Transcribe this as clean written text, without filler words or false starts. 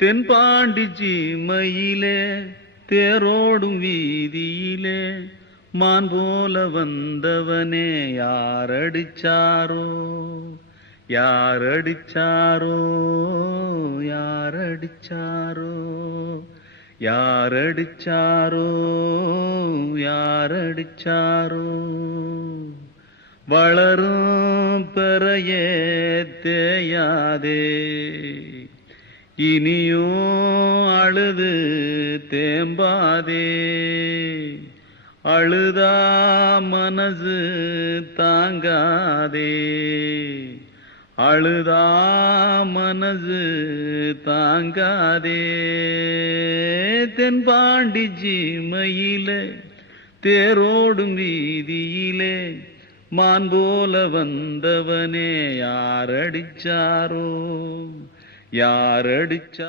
தென்பாண்டி சீமையிலே தேரோடும் வீதியிலே மான் போல வந்தவனே யாரடிச்சாரோ யாரடிச்சாரோ யாரடிச்சாரோ யாரடிச்சாரோ யாரடிச்சாரோ வளரும் பெறையே தேயாதே இனியோ அழுது தேம்பாதே அழுதா மனசு தாங்காதே அழுதா மனசு தாங்காதே தென்பாண்டி சீமையிலே தேரோடும் வீதியிலே மான் போல வந்தவனே யாரடிச்சாரோ யாரடிச்சா